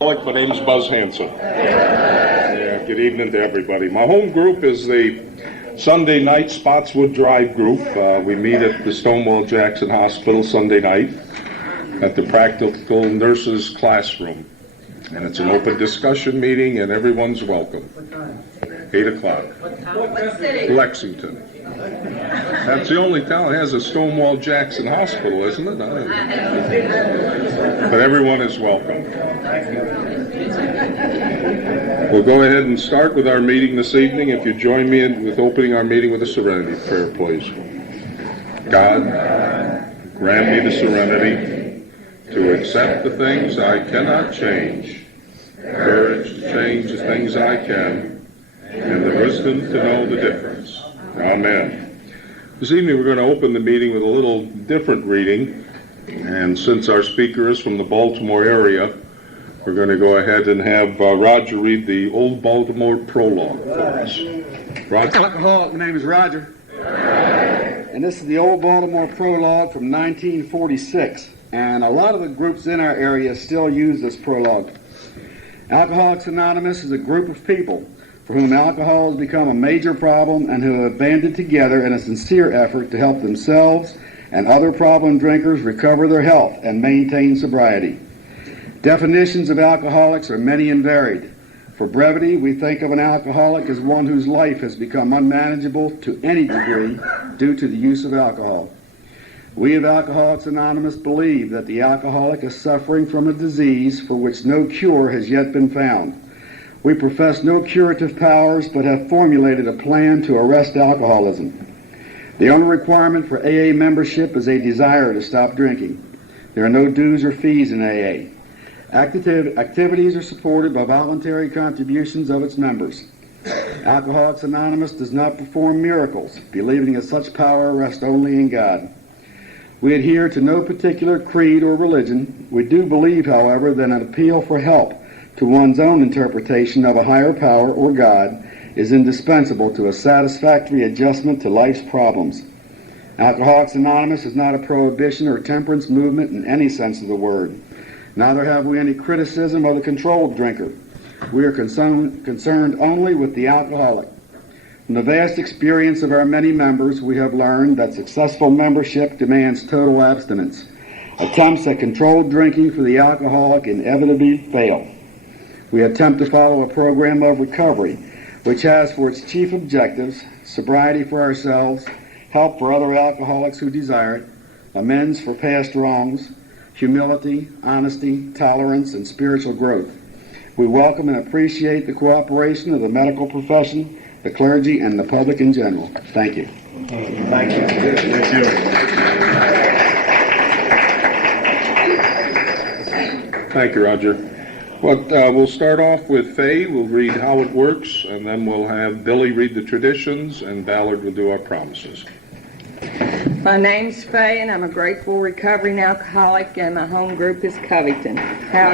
My name's Buzz Hanson. Yeah, good evening to everybody. My home group is the Sunday night Spotswood Drive group. We meet at the Stonewall Jackson Hospital Sunday night at the Practical Nurses Classroom. And it's an open discussion meeting, and everyone's welcome. 8 o'clock. What city? Lexington. That's the only town that has a Stonewall Jackson Hospital, isn't it? But everyone is welcome. We'll go ahead and start with our meeting this evening. If you join me with opening our meeting with a serenity prayer, please. God, grant me the serenity to accept the things I cannot change, courage to change the things I can, and the wisdom to know the difference. Amen. This evening we're going to open the meeting with a little different reading, and since our speaker is from the Baltimore area, we're going to go ahead and have Roger read the Old Baltimore prologue for us. Roger? Alcoholic, my name is Roger. And this is the Old Baltimore prologue from 1946. And a lot of the groups in our area still use this prologue. Alcoholics Anonymous is a group of people for whom alcohol has become a major problem and who have banded together in a sincere effort to help themselves and other problem drinkers recover their health and maintain sobriety. Definitions of alcoholics are many and varied. For brevity, we think of an alcoholic as one whose life has become unmanageable to any degree due to the use of alcohol. We of Alcoholics Anonymous believe that the alcoholic is suffering from a disease for which no cure has yet been found. We profess no curative powers, but have formulated a plan to arrest alcoholism. The only requirement for AA membership is a desire to stop drinking. There are no dues or fees in AA. Activities are supported by voluntary contributions of its members. Alcoholics Anonymous does not perform miracles, believing that such power rests only in God. We adhere to no particular creed or religion. We do believe, however, that an appeal for help to one's own interpretation of a higher power or God is indispensable to a satisfactory adjustment to life's problems. Alcoholics Anonymous is not a prohibition or temperance movement in any sense of the word. Neither have we any criticism of the controlled drinker. We are concerned only with the alcoholic. From the vast experience of our many members, we have learned that successful membership demands total abstinence. Attempts at controlled drinking for the alcoholic inevitably fail. We attempt to follow a program of recovery, which has for its chief objectives sobriety for ourselves, help for other alcoholics who desire it, amends for past wrongs, humility, honesty, tolerance, and spiritual growth. We welcome and appreciate the cooperation of the medical profession, the clergy, and the public in general. Thank you. Thank you. Thank you, Roger. We'll start off with Faye. We'll read how it works, and then we'll have Billy read the traditions, and Ballard will do our promises. My name's Faye, and I'm a grateful recovering alcoholic, and my home group is Covington. How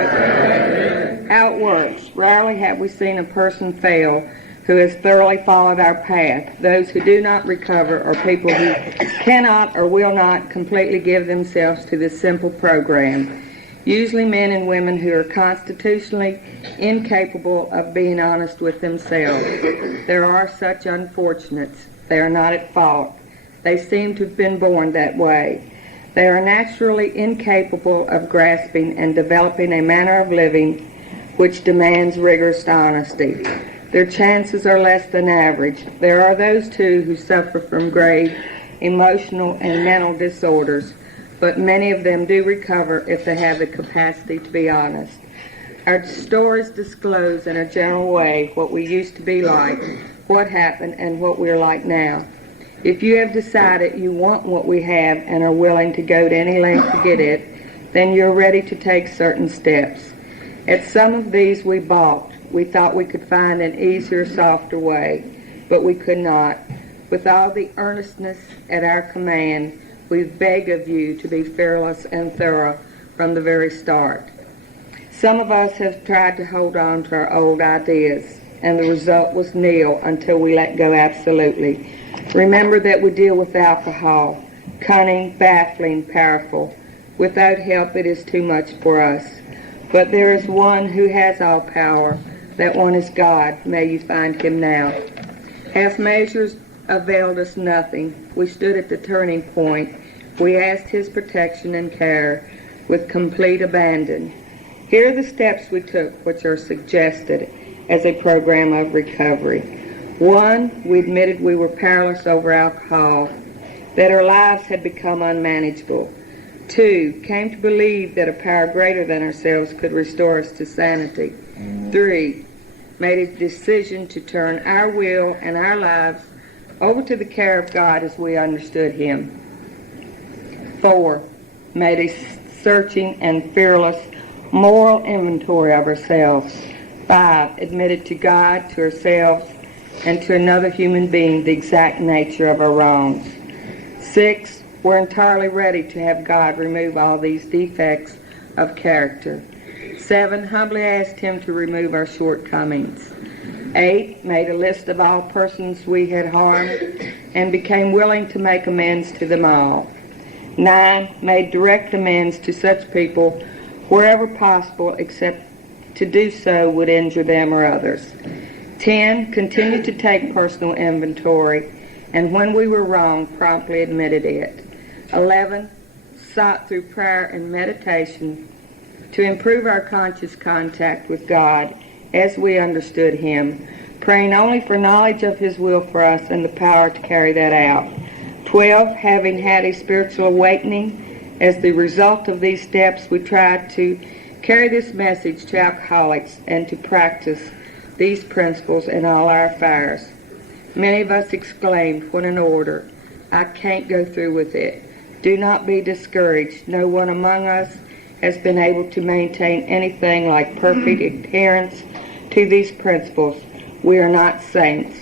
it works. Rarely have we seen a person fail who has thoroughly followed our path. Those who do not recover are people who cannot or will not completely give themselves to this simple program. Usually men and women who are constitutionally incapable of being honest with themselves. There are such unfortunates. They are not at fault. They seem to have been born that way. They are naturally incapable of grasping and developing a manner of living which demands rigorous honesty. Their chances are less than average. There are those, too, who suffer from grave emotional and mental disorders, but many of them do recover if they have the capacity to be honest. Our stories disclose in a general way what we used to be like, what happened, and what we're like now. If you have decided you want what we have and are willing to go to any length to get it, then you're ready to take certain steps. At some of these we balked. We thought we could find an easier, softer way, but we could not. With all the earnestness at our command, we beg of you to be fearless and thorough from the very start. Some of us have tried to hold on to our old ideas, and the result was nil until we let go absolutely. Remember that we deal with alcohol, cunning, baffling, powerful. Without help, it is too much for us. But there is one who has all power. That one is God. May you find him now. Half measures availed us nothing. We stood at the turning point. We asked his protection and care with complete abandon. Here are the steps we took, which are suggested as a program of recovery. 1, we admitted we were powerless over alcohol, that our lives had become unmanageable. 2, came to believe that a power greater than ourselves could restore us to sanity. 3, made a decision to turn our will and our lives over to the care of God as we understood him. 4, made a searching and fearless moral inventory of ourselves. 5, admitted to God, to ourselves, and to another human being the exact nature of our wrongs. 6, we're entirely ready to have God remove all these defects of character. 7, humbly asked him to remove our shortcomings. 8, made a list of all persons we had harmed and became willing to make amends to them all. 9, made direct amends to such people wherever possible, except to do so would injure them or others. 10, continued to take personal inventory, and when we were wrong, promptly admitted it. 11, sought through prayer and meditation to improve our conscious contact with God as we understood him, praying only for knowledge of his will for us and the power to carry that out. 12, having had a spiritual awakening, as the result of these steps, we tried to carry this message to alcoholics and to practice these principles in all our affairs. Many of us exclaimed, "What an order! I can't go through with it." Do not be discouraged. No one among us has been able to maintain anything like perfect adherence to these principles. We are not saints.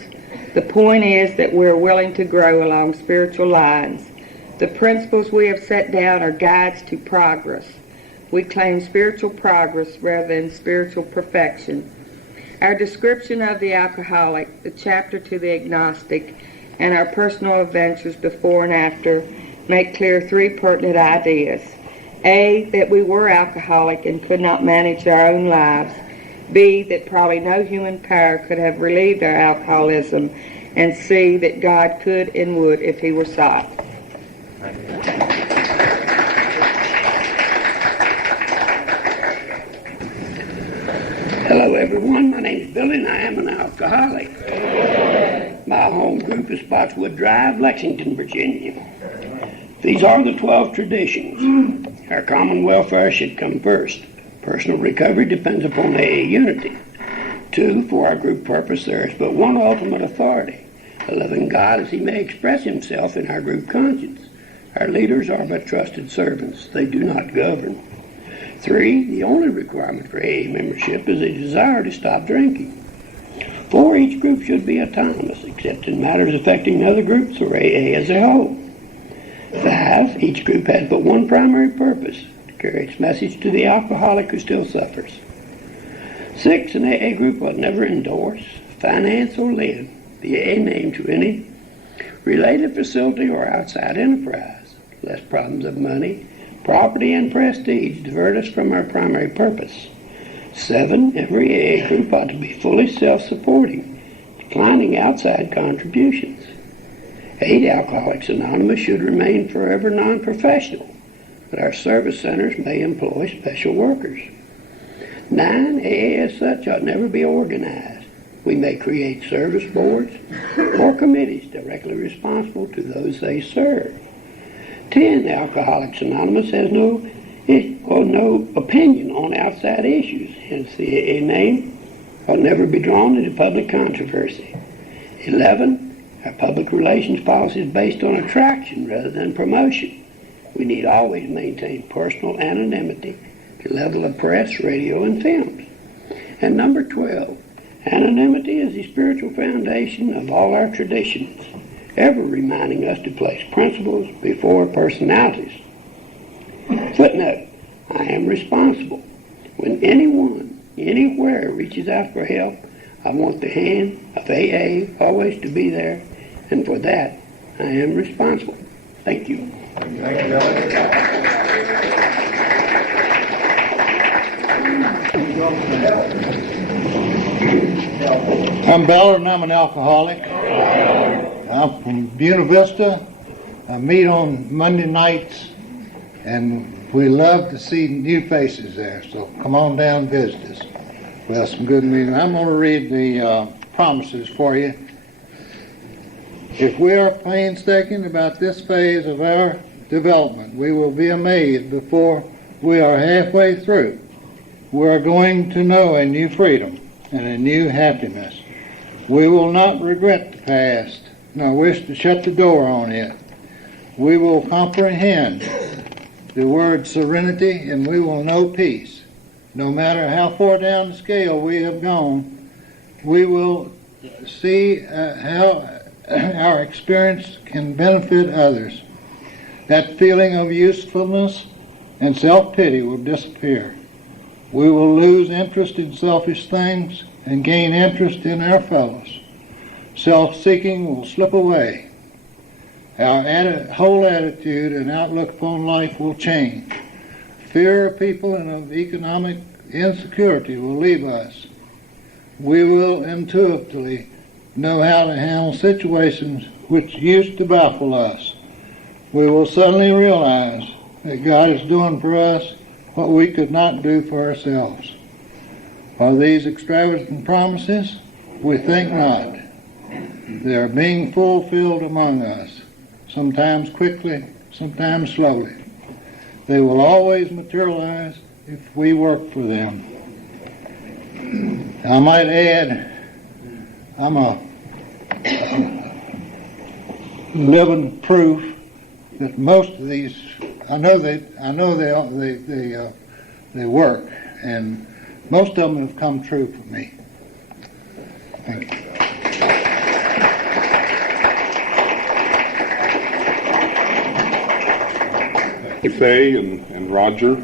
The point is that we are willing to grow along spiritual lines. The principles we have set down are guides to progress. We claim spiritual progress rather than spiritual perfection. Our description of the alcoholic, the chapter to the agnostic, and our personal adventures before and after make clear 3 pertinent ideas. A, that we were alcoholic and could not manage our own lives. B, that probably no human power could have relieved our alcoholism. And C, that God could and would if he were sought. Hello everyone, my name is Billy and I am an alcoholic. My home group is Spotswood Drive, Lexington, Virginia. These are the 12 traditions. Our common welfare should come first. Personal recovery depends upon AA unity. 2, for our group purpose there is but one ultimate authority, a living God as he may express himself in our group conscience. Our leaders are but trusted servants. They do not govern. 3, the only requirement for AA membership is a desire to stop drinking. 4, each group should be autonomous, except in matters affecting other groups or AA as a whole. 5, each group has but one primary purpose, to carry its message to the alcoholic who still suffers. 6, an AA group will never endorse, finance, or lend the AA name to any related facility or outside enterprise, lest problems of money, property, and prestige divert us from our primary purpose. 7, every AA group ought to be fully self-supporting, declining outside contributions. 8, Alcoholics Anonymous should remain forever non-professional, but our service centers may employ special workers. 9, AA as such ought never be organized. We may create service boards or committees directly responsible to those they serve. 10, Alcoholics Anonymous has no opinion on outside issues, hence the AA name ought never be drawn into public controversy. 11, our public relations policy is based on attraction rather than promotion. We need always maintain personal anonymity to the level of press, radio, and films. And number 12, anonymity is the spiritual foundation of all our traditions, ever reminding us to place principles before personalities. Footnote, I am responsible. When anyone, anywhere reaches out for help, I want the hand of AA always to be there, and for that, I am responsible. Thank you. Thank you, Billy. I'm Ballard and I'm an alcoholic. I'm from Buena Vista. I meet on Monday nights and we love to see new faces there. So come on down and visit us. We have some good meetings. I'm going to read the promises for you. If we are painstaking about this phase of our development, we will be amazed before we are halfway through. We are going to know a new freedom and a new happiness. We will not regret the past, nor wish to shut the door on it. We will comprehend the word serenity, and we will know peace. No matter how far down the scale we have gone, we will see how our experience can benefit others. That feeling of usefulness and self-pity will disappear. We will lose interest in selfish things and gain interest in our fellows. Self-seeking will slip away. Our whole attitude and outlook upon life will change. Fear of people and of economic insecurity will leave us. We will intuitively know how to handle situations which used to baffle us. We will suddenly realize that God is doing for us what we could not do for ourselves. Are these extravagant promises? We think not. They are being fulfilled among us, sometimes quickly, sometimes slowly. They will always materialize if we work for them. I might add, I'm a living proof that most of these, I know they work, and most of them have come true for me. Thank you. Faye and Roger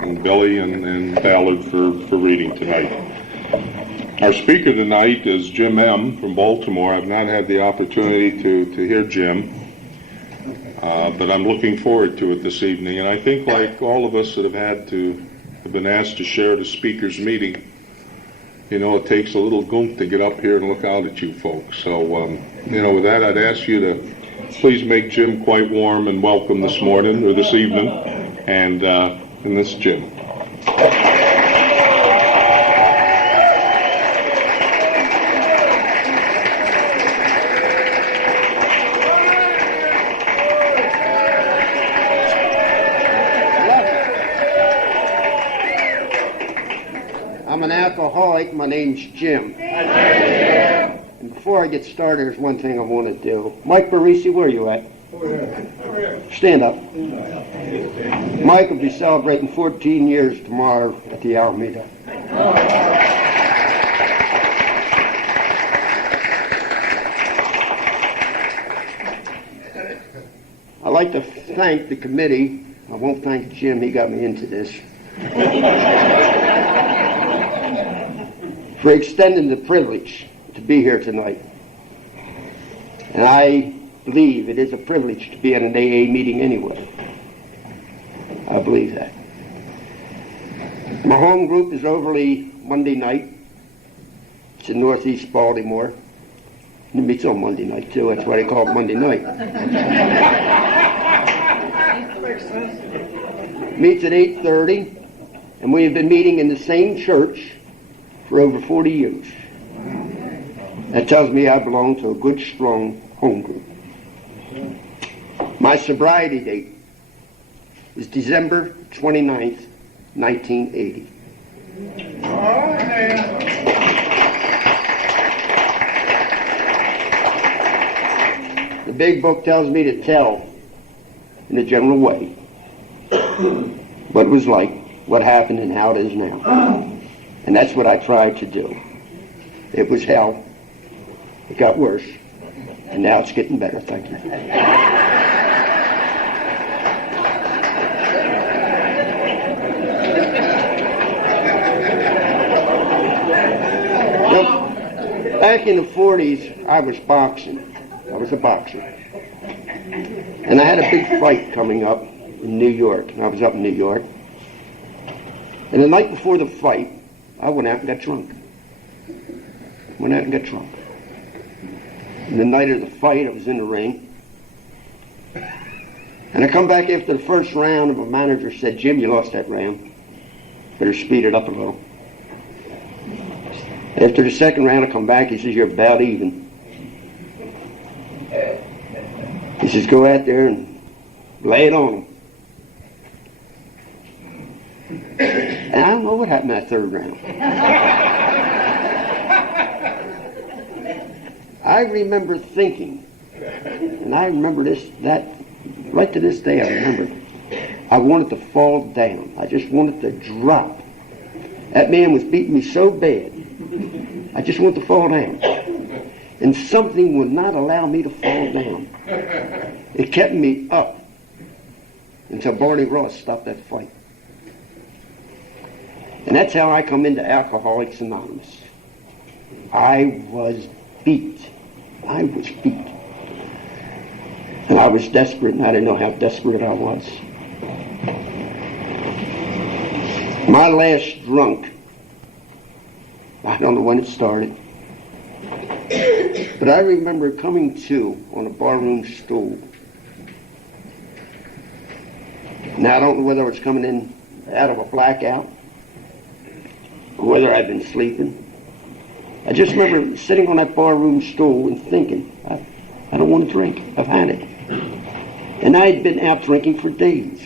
and Billy and Ballard for reading tonight. Our speaker tonight is Jim M. from Baltimore. I've not had the opportunity to hear Jim, but I'm looking forward to it this evening. And I think, like all of us that have been asked to share the speaker's meeting, it takes a little gunk to get up here and look out at you folks. So, with that, I'd ask you to please make Jim quite warm and welcome this morning or this evening. And this is Jim. I'm an alcoholic. My name's Jim. And before I get started, there's one thing I want to do. Mike Barisi, where are you at? Stand up. Mike will be celebrating 14 years tomorrow at the Alameda. I'd like to thank the committee. I won't thank Jim, he got me into this. For extending the privilege to be here tonight. And I believe it is a privilege to be at an AA meeting anyway. I believe that. My home group is Overly Monday night. It's in northeast Baltimore. And it meets on Monday night too, that's why they call it Monday night. Meets at 8:30, and we have been meeting in the same church for over 40 years. That tells me I belong to a good, strong home group. My sobriety date is December 29th, 1980. The big book tells me to tell, in a general way, what it was like, what happened, and how it is now. And that's what I tried to do. It was hell. It got worse. And now it's getting better. Thank you. Well, back in the 40s, I was boxing. I was a boxer. And I had a big fight coming up in New York. And I was up in New York. And the night before the fight, I went out and got drunk. Went out and got drunk. And the night of the fight, I was in the ring. And I come back after the first round, and my manager said, "Jim, you lost that round. Better speed it up a little." After the second round, I come back, he says, "You're about even." He says, "Go out there and lay it on him." And I don't know what happened that third round. I remember thinking, and I remember that right to this day I remember, I wanted to fall down. I just wanted to drop. That man was beating me so bad, I just wanted to fall down. And something would not allow me to fall down. It kept me up until Barney Ross stopped that fight. And that's how I come into Alcoholics Anonymous. I was beat. I was beat. And I was desperate, and I didn't know how desperate I was. My last drunk, I don't know when it started, but I remember coming to on a barroom stool. Now, I don't know whether I was coming in out of a blackout or whether I'd been sleeping. I just remember sitting on that barroom stool and thinking, I don't want to drink. I've had it. And I had been out drinking for days.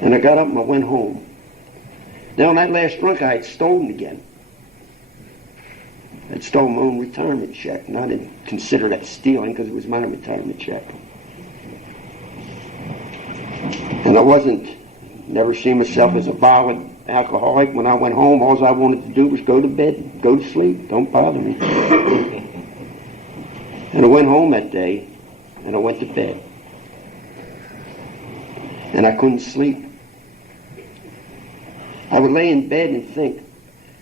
And I got up and I went home. Now, on that last drunk, I had stolen again. I'd stolen my own retirement check, and I didn't consider that stealing because it was my retirement check. And I never seen myself as a violent alcoholic. When I went home, all I wanted to do was go to bed, go to sleep. Don't bother me. And I went home that day, and I went to bed. And I couldn't sleep. I would lay in bed and think,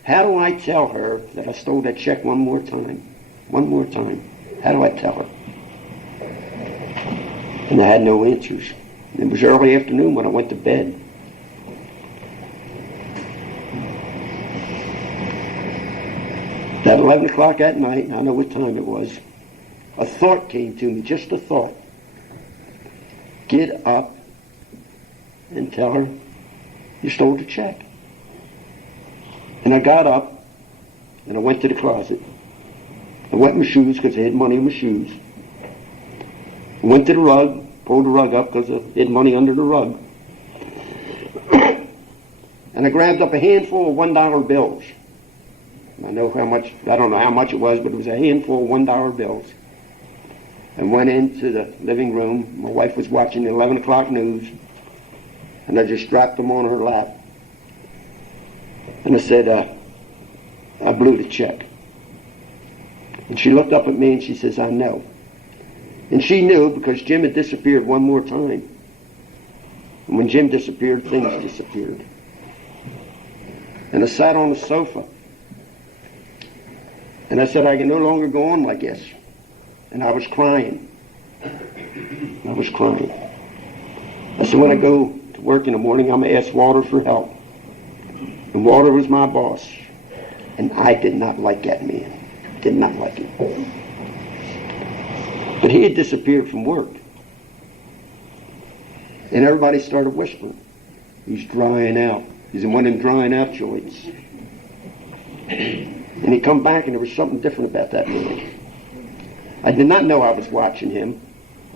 how do I tell her that I stole that check one more time? One more time. How do I tell her? And I had no answers. It was early afternoon when I went to bed. At 11 o'clock at night, and I know what time it was, a thought came to me, just a thought. Get up and tell her you stole the check. And I got up, and I went to the closet. I wet my shoes because I had money in my shoes. I went to the rug, pulled the rug up because I had money under the rug. And I grabbed up a handful of $1 bills. I don't know how much it was, but it was a handful of $1 bills. And went into the living room. My wife was watching the 11 o'clock news, and I just dropped them on her lap. And I said, I blew the check. And she looked up at me and she says, I know. And she knew because Jim had disappeared one more time. And when Jim disappeared, things disappeared. And I sat on the sofa. And I said, I can no longer go on like this. And I was crying. I was crying. I said, when I go to work in the morning, I'm going to ask Walter for help. And Walter was my boss. And I did not like that man. Did not like him. But he had disappeared from work. And everybody started whispering. He's drying out. He's in one of them drying out joints. And he come back and there was something different about that man. I did not know I was watching him.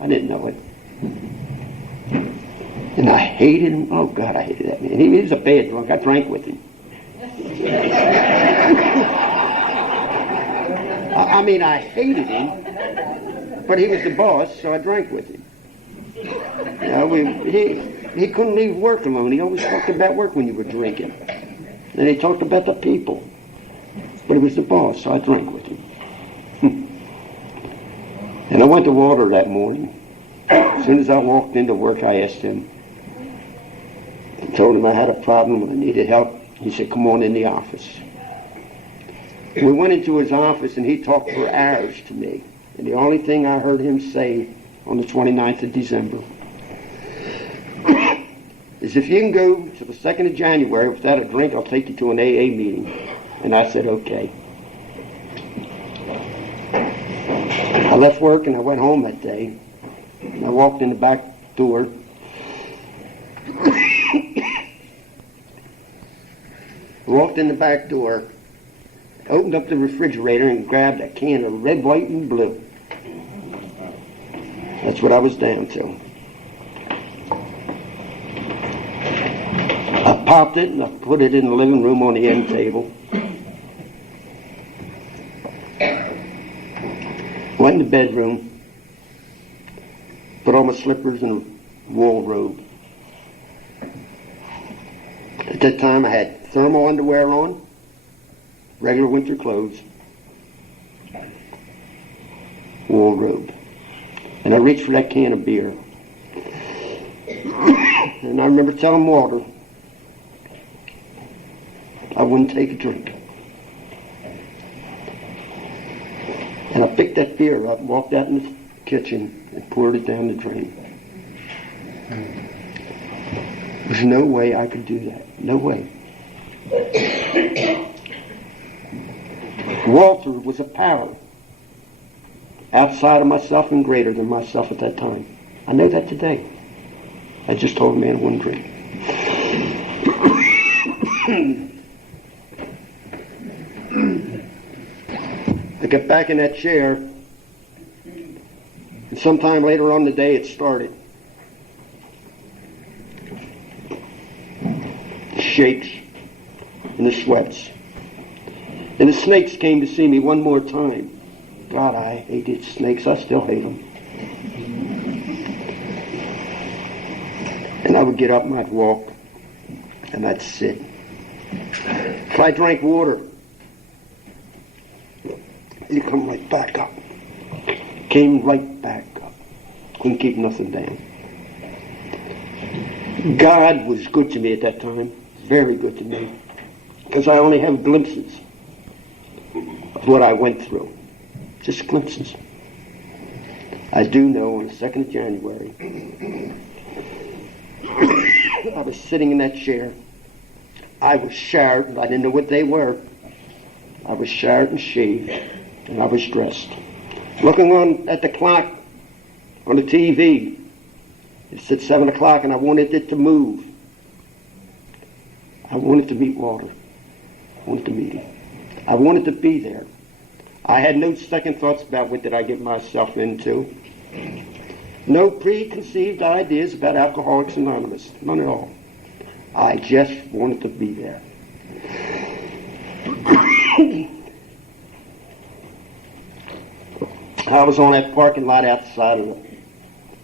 I didn't know it. And I hated him. Oh, God, I hated that man. He was a bad drunk. I drank with him. I mean, I hated him, but he was the boss, so I drank with him. You know, he couldn't leave work alone. He always talked about work when you were drinking. And he talked about the people. But he was the boss, so I drank with him. And I went to Walter that morning. As soon as I walked into work, I asked him. I told him I had a problem and I needed help. He said, come on in the office. We went into his office and he talked for hours to me. And the only thing I heard him say on the 29th of December is if you can go to the 2nd of January without a drink, I'll take you to an AA meeting. And I said, okay. I left work and I went home that day. And I walked in the back door. Walked in the back door, opened up the refrigerator and grabbed a can of red, white, and blue. That's what I was down to. I popped it and I put it in the living room on the end table. Went in the bedroom, put on my slippers and a wool robe. At that time I had thermal underwear on, regular winter clothes, wool robe. And I reached for that can of beer. And I remember telling Walter I wouldn't take a drink. And I picked that beer up, walked out in the kitchen, and poured it down the drain. There's no way I could do that. No way. Walter was a power outside of myself and greater than myself at that time. I know that today. I just told a man I wouldn't drink. I got back in that chair, and sometime later on the day it started. The shakes and the sweats. And the snakes came to see me one more time. God, I hated snakes. I still hate them. And I would get up and I'd walk and I'd sit. If I drank water, you come right back up. Came right back up. Couldn't keep nothing down. God was good to me at that time. Very good to me. Because I only have glimpses of what I went through. Just glimpses. I do know on the 2nd of January, I was sitting in that chair. I was showered. I didn't know what they were. I was showered and shaved. And I was dressed. Looking on at the clock on the TV, it said 7 o'clock and I wanted it to move. I wanted to meet Walter. I wanted to meet him. I wanted to be there. I had no second thoughts about what did I get myself into. No preconceived ideas about Alcoholics Anonymous. None at all. I just wanted to be there. I was on that parking lot outside of the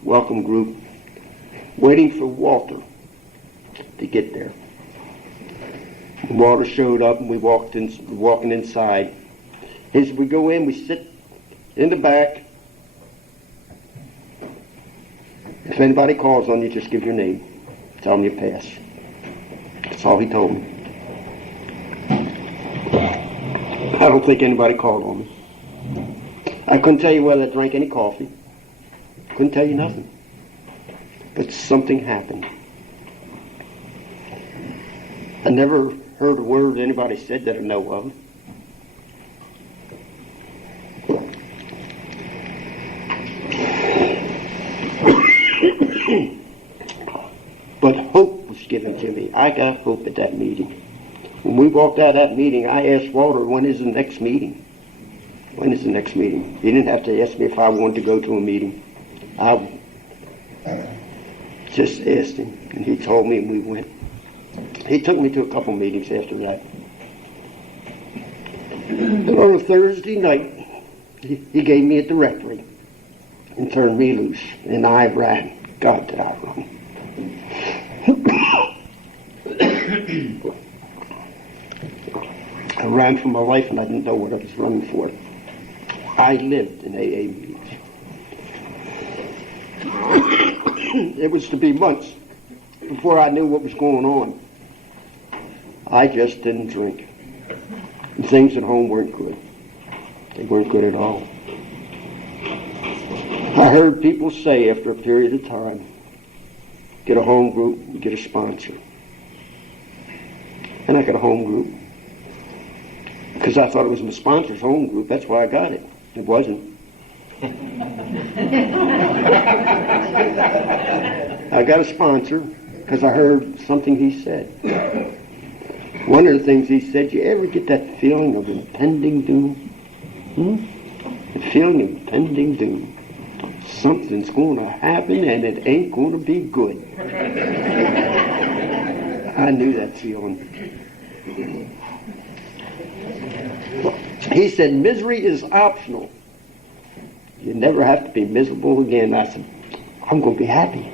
welcome group, waiting for Walter to get there. Walter showed up and we walking inside. As we go in, we sit in the back. If anybody calls on you, just give your name. Tell them you pass. That's all he told me. I don't think anybody called on me. I couldn't tell you whether I drank any coffee. Couldn't tell you nothing. But something happened. I never heard a word anybody said that I know of. But hope was given to me. I got hope at that meeting. When we walked out of that meeting, I asked Walter, when is the next meeting? When is the next meeting? He didn't have to ask me if I wanted to go to a meeting. I just asked him, and he told me, and we went. He took me to a couple meetings after that. And on a Thursday night, he gave me a directory and turned me loose, and I ran. God, did I run. I ran for my life, and I didn't know what I was running for. I lived in AA meetings. It was to be months before I knew what was going on. I just didn't drink. And things at home weren't good. They weren't good at all. I heard people say after a period of time, get a home group, get a sponsor. And I got a home group. Because I thought it was my sponsor's home group. That's why I got it. It wasn't. I got a sponsor because I heard something he said. One of the things he said, you ever get that feeling of impending doom? The feeling of impending doom. Something's going to happen and it ain't going to be good. I knew that feeling. He said, misery is optional. You never have to be miserable again. I said, I'm going to be happy.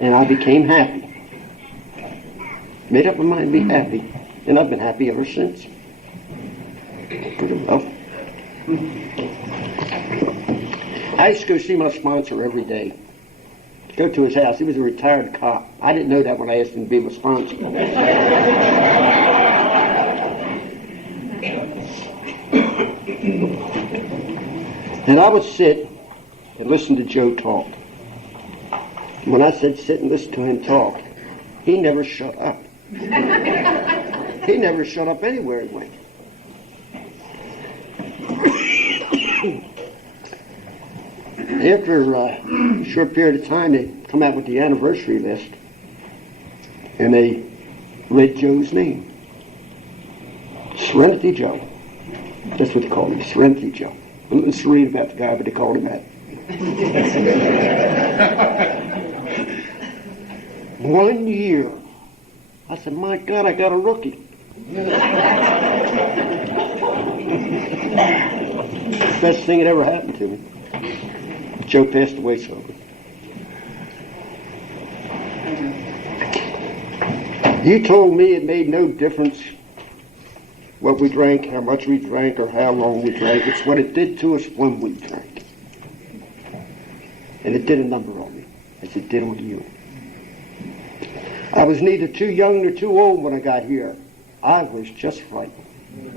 And I became happy. Made up my mind to be happy. And I've been happy ever since. Pretty well. I used to go see my sponsor every day. Go to his house. He was a retired cop. I didn't know that when I asked him to be my sponsor. And I would sit and listen to Joe talk. When I said sit and listen to him talk, he never shut up. He never shut up anywhere he went. After a short period of time, they come out with the anniversary list, and they read Joe's name. Serenity Joe. That's what they called him, Serenity Joe. A little serene about the guy, but they called him that. 1 year. I said, my God, I got a rookie. Best thing that ever happened to me. Joe passed away sober. You told me it made no difference what we drank, how much we drank, or how long we drank. It's what it did to us when we drank. And it did a number on me, as it did on you. I was neither too young nor too old when I got here. I was just right.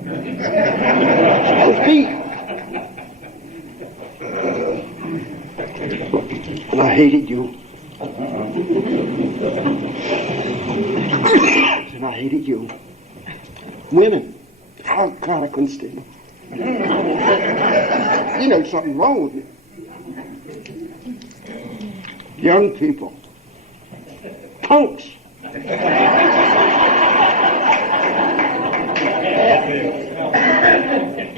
I was beat. And I hated you. And I hated you. Women. Oh, God, I couldn't stand them. You know something wrong with you. Young people. Punks.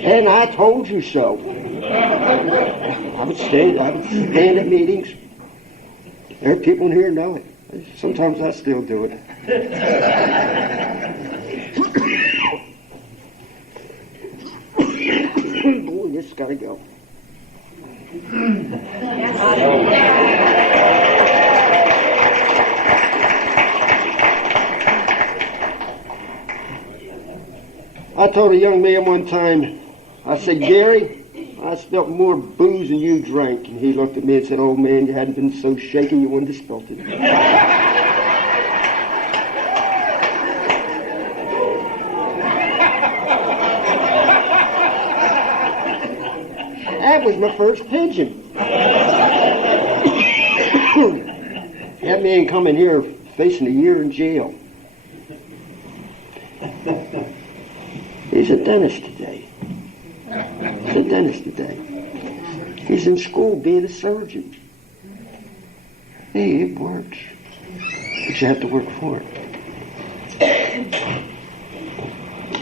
And I told you so. I would stand at meetings. There are people in here who know it. Sometimes I still do it. Boy, this has got to go. I told a young man one time, I said, Gary, I spilt more booze than you drank. And he looked at me and said, old man, you hadn't been so shaken you wouldn't have spilt it. That was my first pigeon. That man coming here facing a year in jail. He's a dentist today. He's a dentist today. He's in school being a surgeon. Hey, it works. But you have to work for it.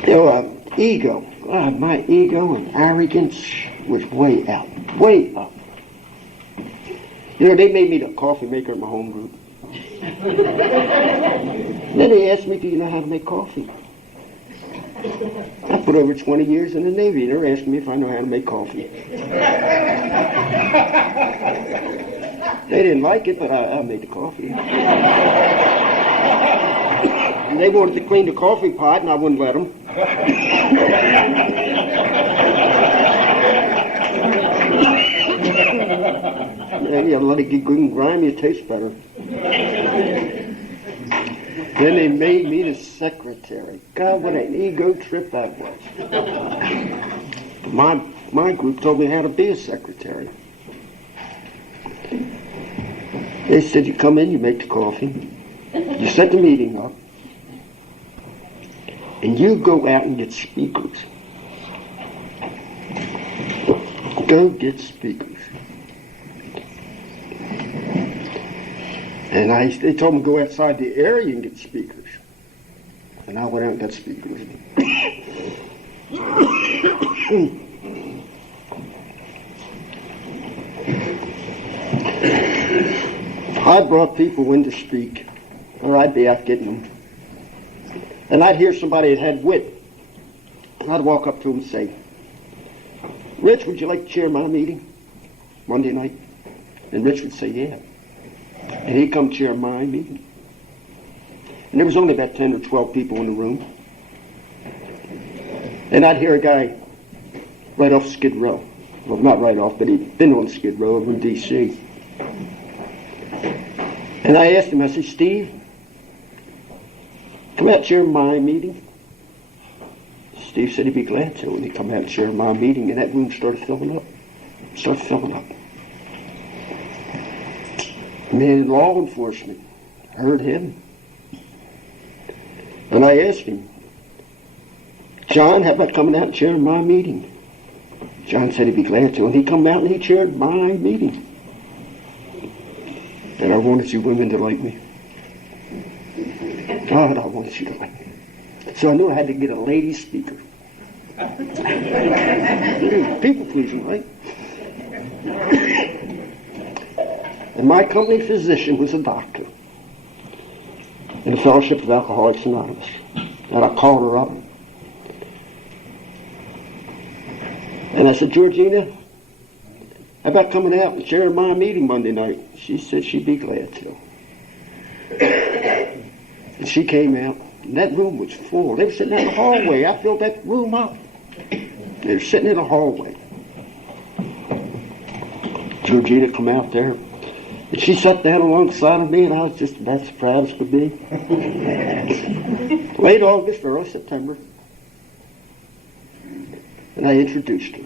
You know, ego. God, my go and arrogance was way out. Way up. You know, they made me the coffee maker in my home group. Then they asked me, do you know how to make coffee? I put over 20 years in the Navy, and they're asking me if I know how to make coffee. They didn't like it, but I made the coffee. And they wanted to clean the coffee pot, and I wouldn't let them. Yeah, let it get good and grimy, it tastes better. Then they made me the secretary. God, what an ego trip that was. My group told me how to be a secretary. They said, you come in, you make the coffee, you set the meeting up, and you go out and get speakers. Go get speakers. And they told me to go outside the area and get speakers. And I went out and got speakers. I brought people in to speak, or I'd be out getting them. And I'd hear somebody that had wit. And I'd walk up to him and say, Rich, would you like to chair my meeting Monday night? And Rich would say, yeah. And he'd come chair my meeting. And there was only about 10 or 12 people in the room. And I'd hear a guy right off Skid Row. Well, not right off, but he'd been on Skid Row over in D.C. And I asked him, I said, Steve, come out and chair my meeting. Steve said he'd be glad to, and he'd come out and chair my meeting, and that room started filling up. Man, law enforcement heard him. And I asked him, John, how about coming out and chairing my meeting? John said he'd be glad to, and he come out and he chaired my meeting. And I wanted you women to like me. God, I wanted you to like me. So I knew I had to get a lady speaker. People pleasing, right? And my company physician was a doctor in the Fellowship of Alcoholics Anonymous. And I called her up. And I said, Georgina, how about coming out and sharing my meeting Monday night? She said she'd be glad to. And she came out, and that room was full. They were sitting in the hallway. I filled that room up. They were sitting in the hallway. Georgina come out there, and she sat down alongside of me, and I was just about as proud as could be. Late August, early September. And I introduced her.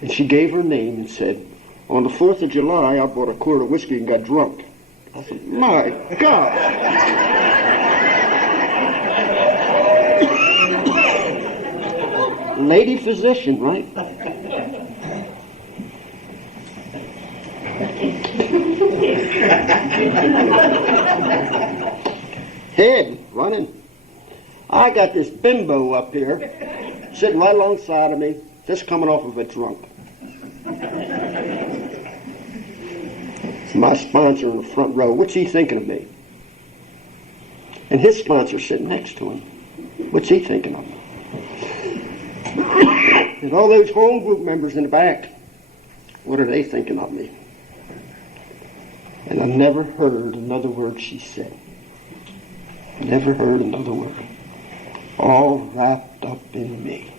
And she gave her name and said, on the 4th of July, I bought a quart of whiskey and got drunk. I said, my God. Lady physician, right? Head running. I got this bimbo up here, sitting right alongside of me, just coming off of a drunk. My sponsor in the front row, what's he thinking of me? And his sponsor sitting next to him, what's he thinking of me? And all those home group members in the back, what are they thinking of me? And I never heard another word she said. Never heard another word. All wrapped up in me.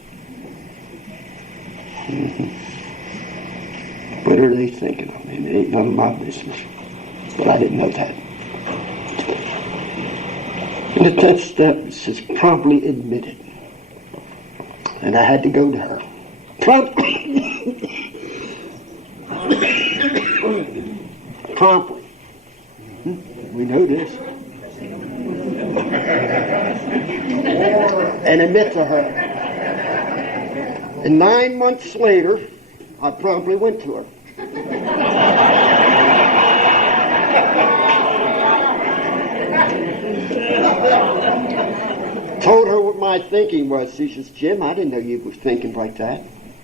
Mm-hmm. What are they thinking of me? It ain't none of my business. But I didn't know that. And the 10th step says promptly admitted. And I had to go to her. Promptly. Mm-hmm. We know this. And admit to her. And 9 months later, I promptly went to her. Told her what my thinking was. She says, Jim, I didn't know you were thinking like that.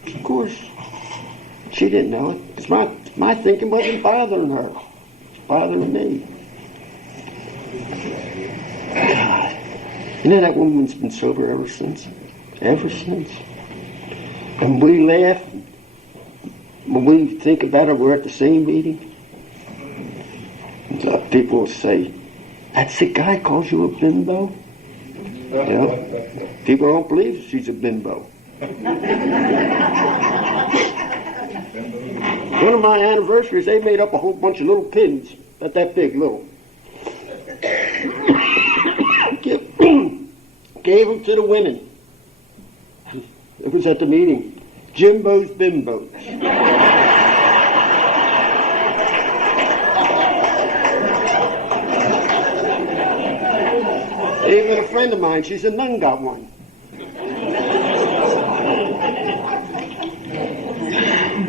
Of course. She didn't know it. Because my thinking wasn't bothering her. It was bothering me. God. You know that woman's been sober ever since? Ever since. And we laugh. When we think about it, we're at the same meeting. And so people will say, that's the guy calls you a bimbo? You know, people don't believe she's a bimbo. One of my anniversaries, they made up a whole bunch of little pins, about that big, little. Gave them to the women. It was at the meeting. Jimbo's Bimbos. Even a friend of mine, she's a nun, got one.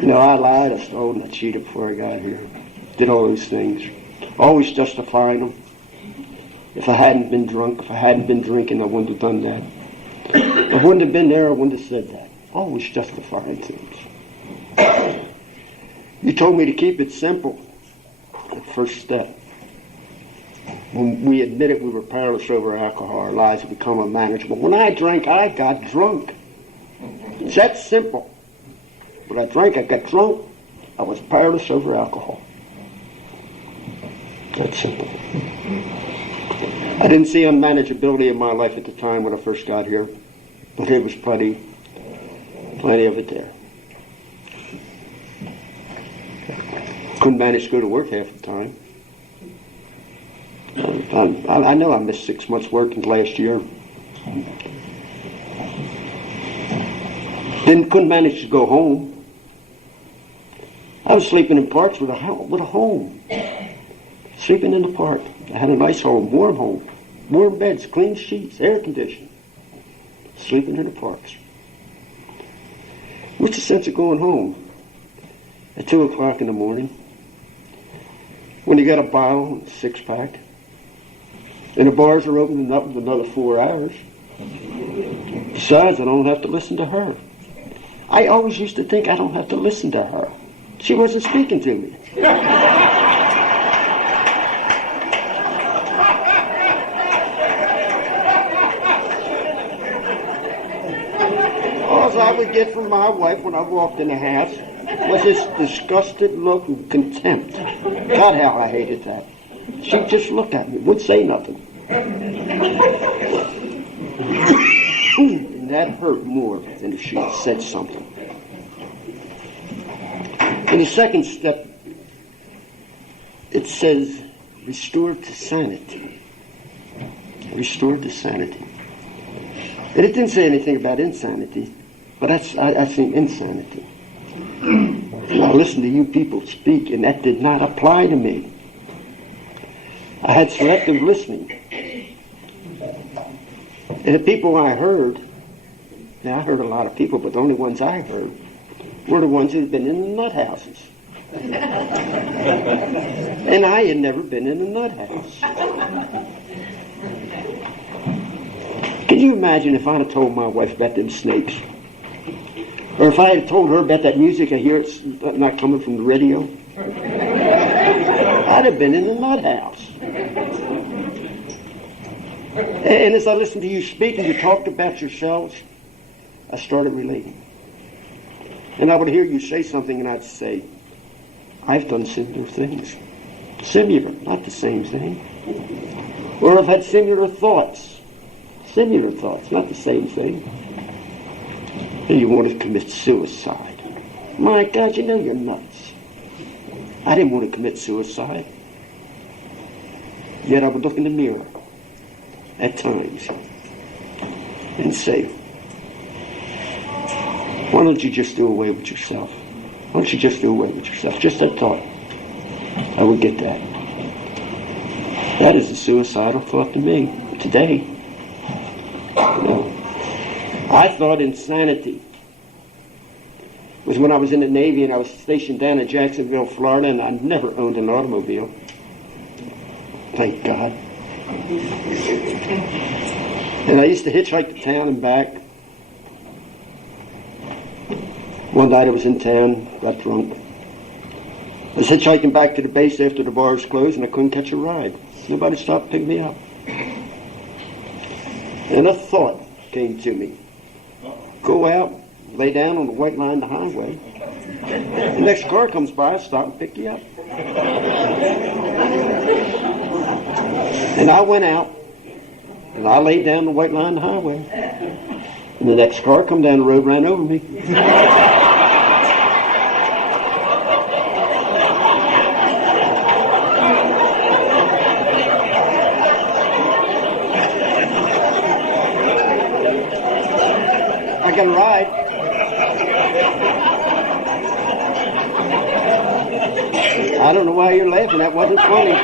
You know, I lied, I stole, and I cheated before I got here. Did all those things. Always justifying them. If I hadn't been drunk, if I hadn't been drinking, I wouldn't have done that. If I wouldn't have been there, I wouldn't have said that. Always justifying things. You told me to keep it simple. The first step. When we admitted we were powerless over alcohol, our lives had become unmanageable. When I drank, I got drunk. It's that simple. When I drank, I got drunk. I was powerless over alcohol. That's simple. I didn't see unmanageability in my life at the time when I first got here, but there was plenty of it there. Couldn't manage to go to work half the time. I know I missed 6 months working last year. Couldn't manage to go home. I was sleeping in parks with a home. Sleeping in the park. I had a nice home, warm beds, clean sheets, air conditioning. Sleeping in the parks. What's the sense of going home at 2 o'clock in the morning when you got a bottle and a six-pack and the bars are opening up in another 4 hours? Besides, I don't have to listen to her. I always used to think I don't have to listen to her. She wasn't speaking to me. All I would get from my wife when I walked in the house was this disgusted look and contempt. God, how I hated that. She'd just look at me, wouldn't say nothing. And that hurt more than if she had said something. In the second step, it says, restored to sanity. Restored to sanity. And it didn't say anything about insanity, but I think insanity. I listened to you people speak, and that did not apply to me. I had selective listening. And the people I heard, now I heard a lot of people, but the only ones I heard were the ones who had been in the nut houses. And I had never been in a nut house. Can you imagine if I'd have told my wife about them snakes? Or if I had told her about that music I hear it's not coming from the radio? I'd have been in a nut house. And as I listened to you speak and you talked about yourselves, I started relating. And I would hear you say something and I'd say, I've done similar things. Similar, not the same thing. Or I've had similar thoughts. Similar thoughts, not the same thing. And you want to commit suicide. My God, you know you're nuts. I didn't want to commit suicide. Yet I would look in the mirror at times and say, why don't you just do away with yourself? Why don't you just do away with yourself? Just that thought. I would get that. That is a suicidal thought to me today. You know, I thought insanity was when I was in the Navy and I was stationed down in Jacksonville, Florida, and I never owned an automobile. Thank God. And I used to hitchhike to town and back. One night I was in town, got drunk. I was hitchhiking back to the base after the bars closed and I couldn't catch a ride. Nobody stopped to pick me up. And a thought came to me. Go out, lay down on the white line of the highway. The next car comes by, I'll stop and pick you up. And I went out, and I laid down on the white line of the highway. And the next car come down the road, ran over me. I got a ride. I don't know why you're laughing. That wasn't funny.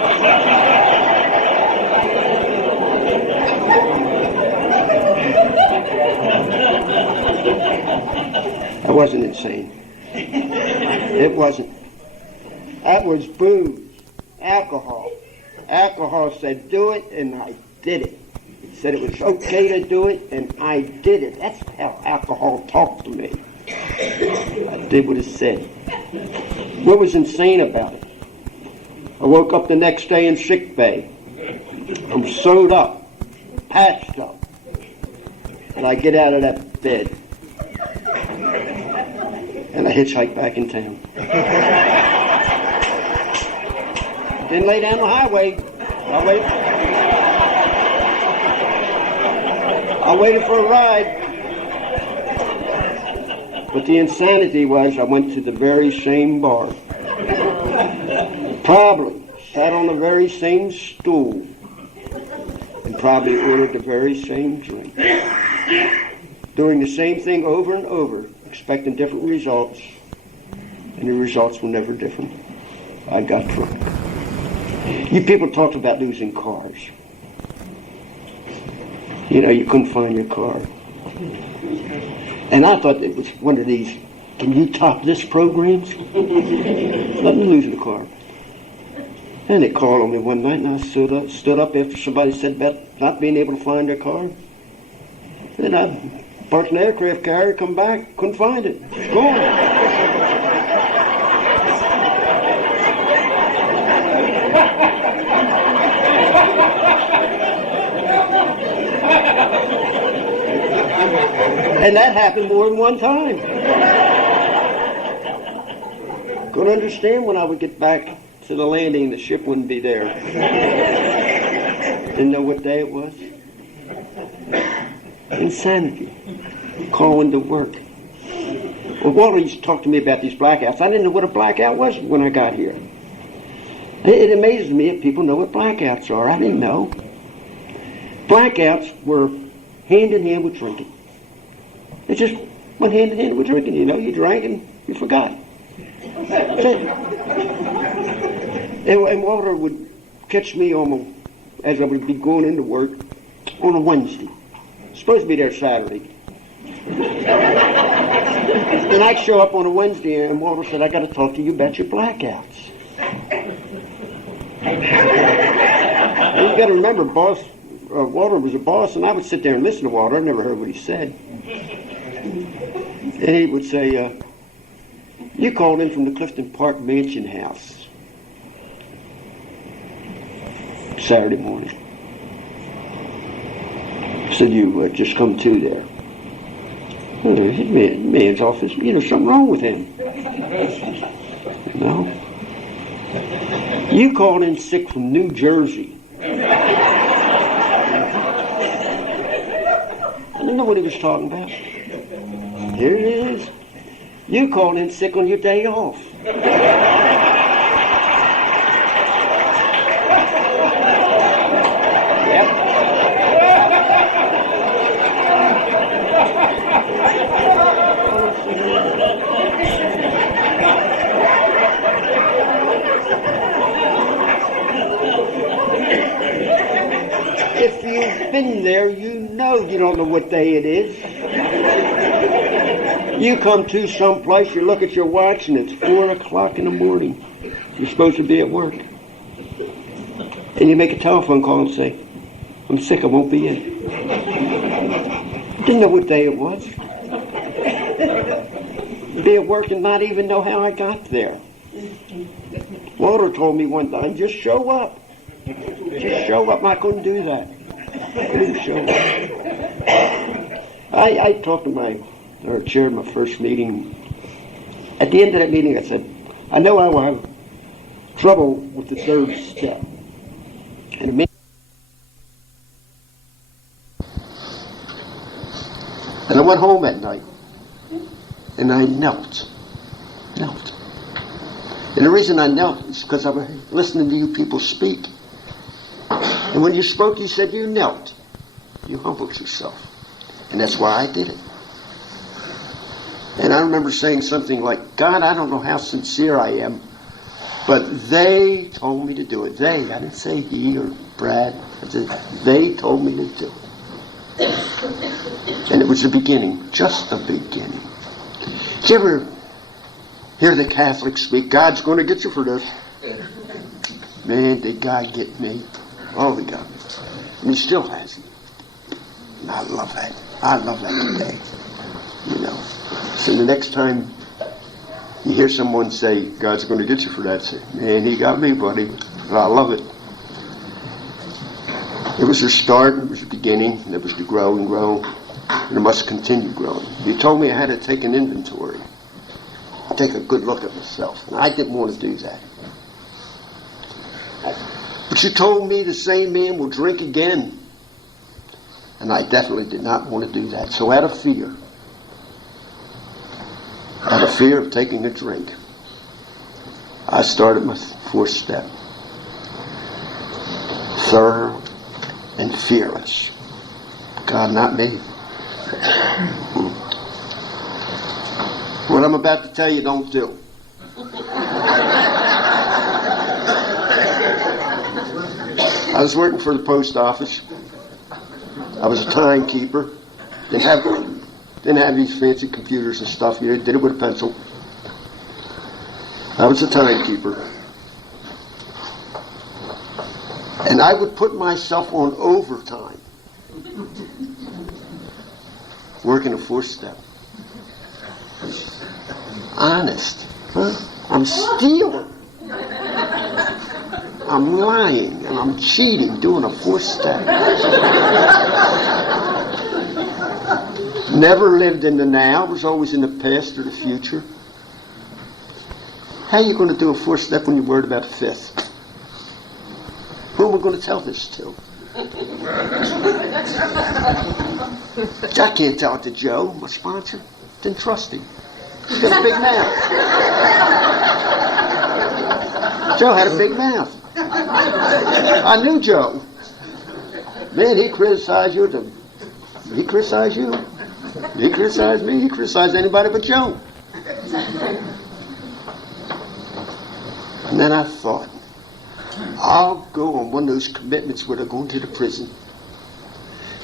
wasn't insane. It wasn't. That was booze, alcohol. Alcohol said do it, and I did it. It said it was okay to do it, and I did it. That's how alcohol talked to me. I did what it said. What was insane about it? I woke up the next day in sick bay. I'm sewed up, patched up. And I get out of that bed. And I hitchhike back in town. Didn't lay down the highway. I waited for a ride. But the insanity was I went to the very same bar. Probably sat on the very same stool. And probably ordered the very same drink. Doing the same thing over and over, expecting different results. And the results were never different. I got drunk. You people talked about losing cars. You know, you couldn't find your car. And I thought it was one of these, can you top this programs? Let me lose the car. And they called on me one night, and I stood up after somebody said about not being able to find their car. Then I parked an aircraft carrier, come back, couldn't find it. It's gone. And that happened more than one time. Couldn't understand when I would get back to the landing, the ship wouldn't be there. Didn't know what day it was. Insanity. Calling to work. Well, Walter used to talk to me about these blackouts. I didn't know what a blackout was when I got here. It amazes me if people know what blackouts are. I didn't know. Blackouts were hand in hand with drinking. It just went hand in hand with drinking, you know. You drank and you forgot. That's it. And Walter would catch me as I would be going into work on a Wednesday. Supposed to be there Saturday. And I'd show up on a Wednesday and Walter said, I got to talk to you about your blackouts. And you got to remember, Walter was a boss, and I would sit there and listen to Walter. I never heard what he said. And he would say, you called in from the Clifton Park Mansion House Saturday morning. Said you just come to there. Man's office, you know, something wrong with him. No. You called in sick from New Jersey. I didn't know what he was talking about. Here it is. You called in sick on your day off. Yep. If you've been there, you know you don't know what day it is. You come to some place, you look at your watch, and it's 4 o'clock in the morning. You're supposed to be at work. And you make a telephone call and say, I'm sick, I won't be in. Didn't know what day it was. Be at work and not even know how I got there. Walter told me one time, just show up. Just show up. I couldn't do that. I couldn't show up. I talked to chaired my first meeting. At the end of that meeting, I said, I know I will have trouble with the third step. And I went home at night, and I knelt. And the reason I knelt is because I was listening to you people speak. And when you spoke, you said you knelt. You humbled yourself. And that's why I did it. And I remember saying something like, God, I don't know how sincere I am, but they told me to do it. They, I didn't say he or Brad. I said, they told me to do it. And it was the beginning, just the beginning. Did you ever hear the Catholics speak, God's going to get you for this? Man, did God get me? Oh, he got me. And he still has me. And I love that. I love that today. You know. So the next time you hear someone say, God's going to get you for that, say, man, he got me, buddy. And I love it. It was the start, it was the beginning, and it was to grow and grow, and it must continue growing. He told me I had to take an inventory, take a good look at myself, and I didn't want to do that. But you told me the same man will drink again, and I definitely did not want to do that. So out of fear of taking a drink, I started my fourth step. Thorough and fearless. God, not me. What I'm about to tell you, don't do. I was working for the post office. I was a timekeeper. Didn't have these fancy computers and stuff. You did it with a pencil. I was a timekeeper. And I would put myself on overtime, working a fourth step. Honest. Huh? I'm stealing. I'm lying and I'm cheating, doing a fourth step. Never lived in the now, was always in the past or the future. How are you going to do a fourth step when you're worried about a fifth? Who am I going to tell this to? I can't tell it to Joe, my sponsor. Didn't trust him. He's got a big mouth. Joe had a big mouth. I knew Joe. Man, he criticized you. He criticized you. He criticized me. He criticized anybody but Joe. And then I thought, I'll go on one of those commitments where they're going to the prison.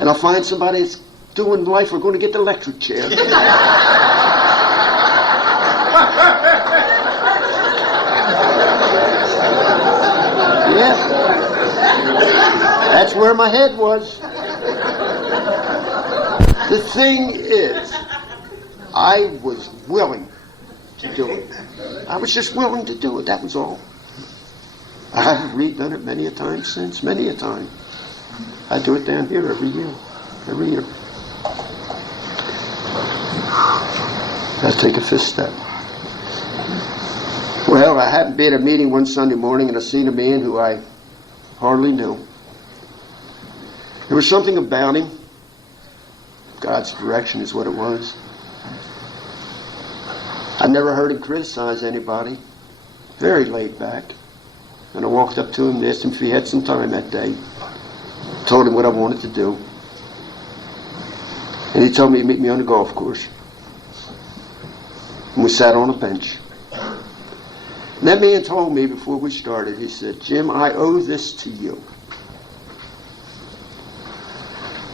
And I'll find somebody that's doing life, we're going to get the electric chair. Yeah. That's where my head was. The thing is, I was willing to do it. I was just willing to do it, that was all. I've redone it many a time since, many a time. I do it down here every year. I take a fifth step. Well, I happened to be at a meeting one Sunday morning and I seen a man who I hardly knew. There was something about him. God's direction is what it was. I never heard him criticize anybody. Very laid back. And I walked up to him and asked him if he had some time that day. Told him what I wanted to do. And he told me to meet me on the golf course. And we sat on a bench. And that man told me before we started, he said, Jim, I owe this to you.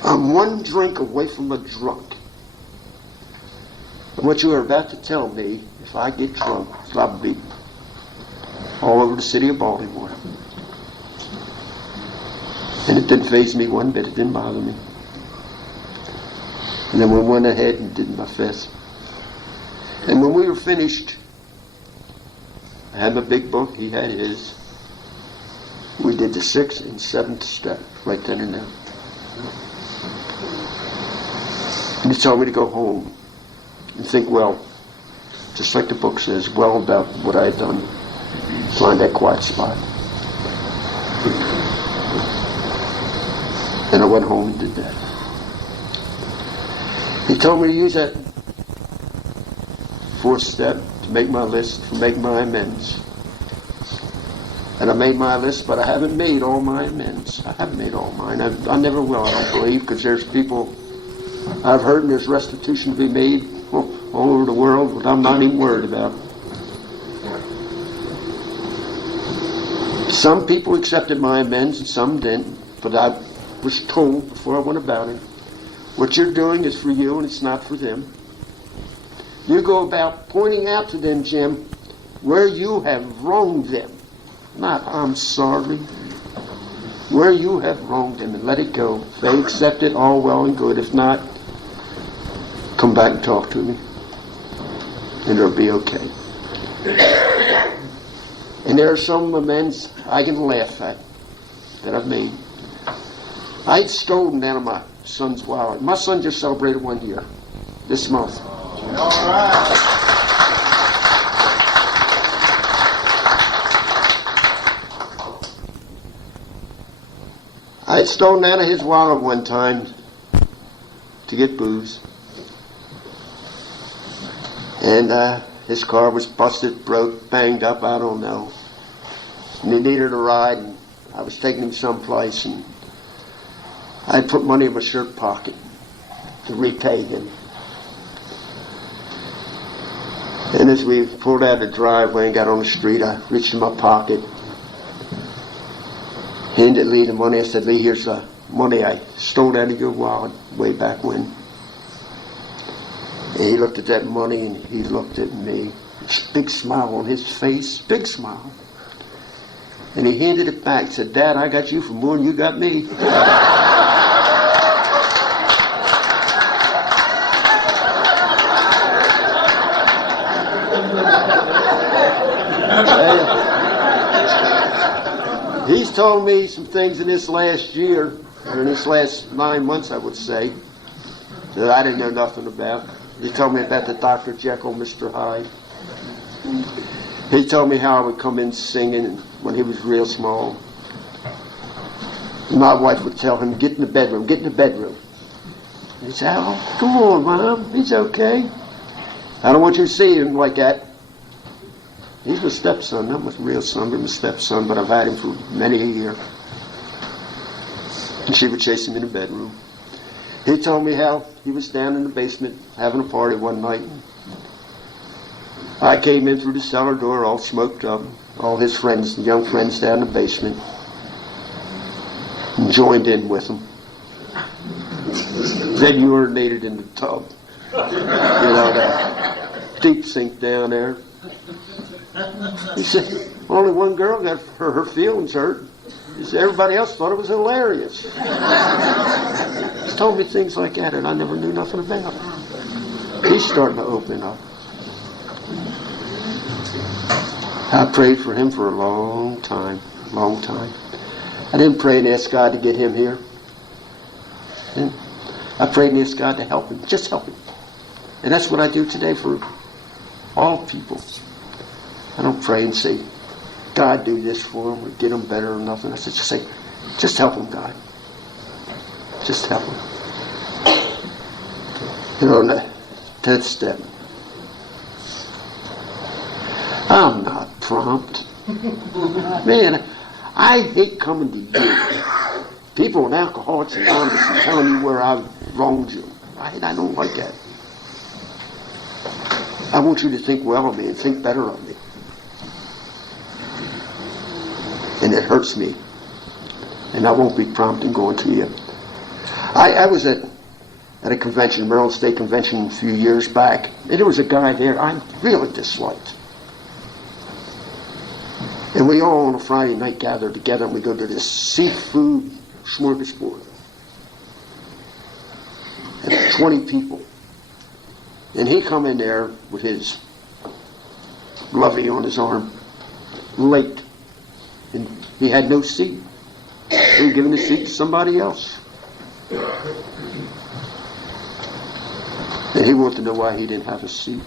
I'm one drink away from a drunk. And what you are about to tell me, if I get drunk, I'll be all over the city of Baltimore. And it didn't faze me one bit. It didn't bother me. And then we went ahead and did my fifth. And when we were finished, I had my big book. He had his. We did the sixth and seventh step right then and there. And he told me to go home and think well, just like the book says, well about what I had done. Find that quiet spot. And I went home and did that. He told me to use that fourth step to make my list, to make my amends. And I made my list, but I haven't made all my amends. I haven't made all mine. I never will, I don't believe, because there's people I've heard and there's restitution to be made all over the world that I'm not even worried about. Some people accepted my amends and some didn't, but I was told before I went about it, what you're doing is for you and it's not for them. You go about pointing out to them, Jim, where you have wronged them. Not, I'm sorry. Where you have wronged them, and let it go. If they accept it, all well and good. If not, come back and talk to me. And it'll be okay. And there are some amends I can laugh at that I've made. I'd stolen down of my son's wallet. My son just celebrated 1 year this month. All right. I had stolen out of his wallet one time to get booze. And his car was busted, broke, banged up, I don't know. And he needed a ride, and I was taking him someplace, and I had put money in my shirt pocket to repay him. And as we pulled out of the driveway and got on the street, I reached in my pocket, handed Lee the money. I said, Lee, here's the money I stole out of your wallet way back when. And he looked at that money and he looked at me. Big smile on his face, big smile. And he handed it back, said, Dad, I got you for more than you got me. He's told me some things in this last year, or in this last 9 months, I would say, that I didn't know nothing about. He told me about the Dr. Jekyll, Mr. Hyde. He told me how I would come in singing when he was real small. My wife would tell him, get in the bedroom, get in the bedroom. He'd say, oh, come on, Mom, he's okay. I don't want you to see him like that. He's my stepson, not my real son, but my stepson, but I've had him for many a year. And she would chase him in the bedroom. He told me how he was down in the basement having a party one night. I came in through the cellar door all smoked up, all his friends, young friends down in the basement, and joined in with them. Then urinated in the tub. You know, that deep sink down there. He said, only one girl got her feelings hurt. He said, everybody else thought it was hilarious. He told me things like that and I never knew nothing about. He's starting to open up. I prayed for him for a long time. I didn't pray and ask God to get him here. I prayed and asked God to help him, just help him. And that's what I do today for all people. I don't pray and say, God, do this for him or get him better or nothing. I said, just say, just help him, God. Just help him. You know, on the 10th step. I'm not prompt. Man, I hate coming to you. People in Alcoholics Anonymous and telling you where I've wronged you. I don't like that. I want you to think well of me and think better of me. And it hurts me. And I won't be prompt in going to you. I was at a convention, Maryland State Convention a few years back, and there was a guy there I really disliked. And we all on a Friday night gather together and we go to this seafood smorgasbord. And 20 people. And he come in there with his lovey on his arm, late. And he had no seat. He was giving the seat to somebody else. And he wanted to know why he didn't have a seat.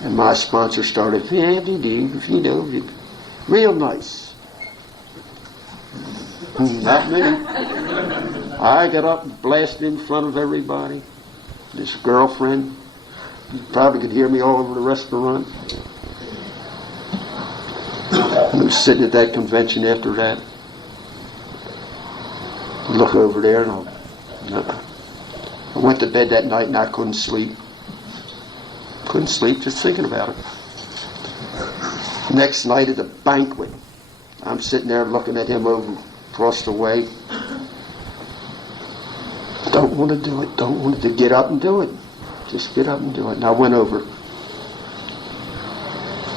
And my sponsor started, yeah, if you know, real nice. Not me. I got up and blasted in front of everybody. This girlfriend, you probably could hear me all over the restaurant. I was sitting at that convention after that. I look over there and I went to bed that night and I couldn't sleep. Couldn't sleep just thinking about it. Next night at the banquet, I'm sitting there looking at him over across the way. Don't want to do it. Don't want to get up and do it. Just get up and do it. And I went over.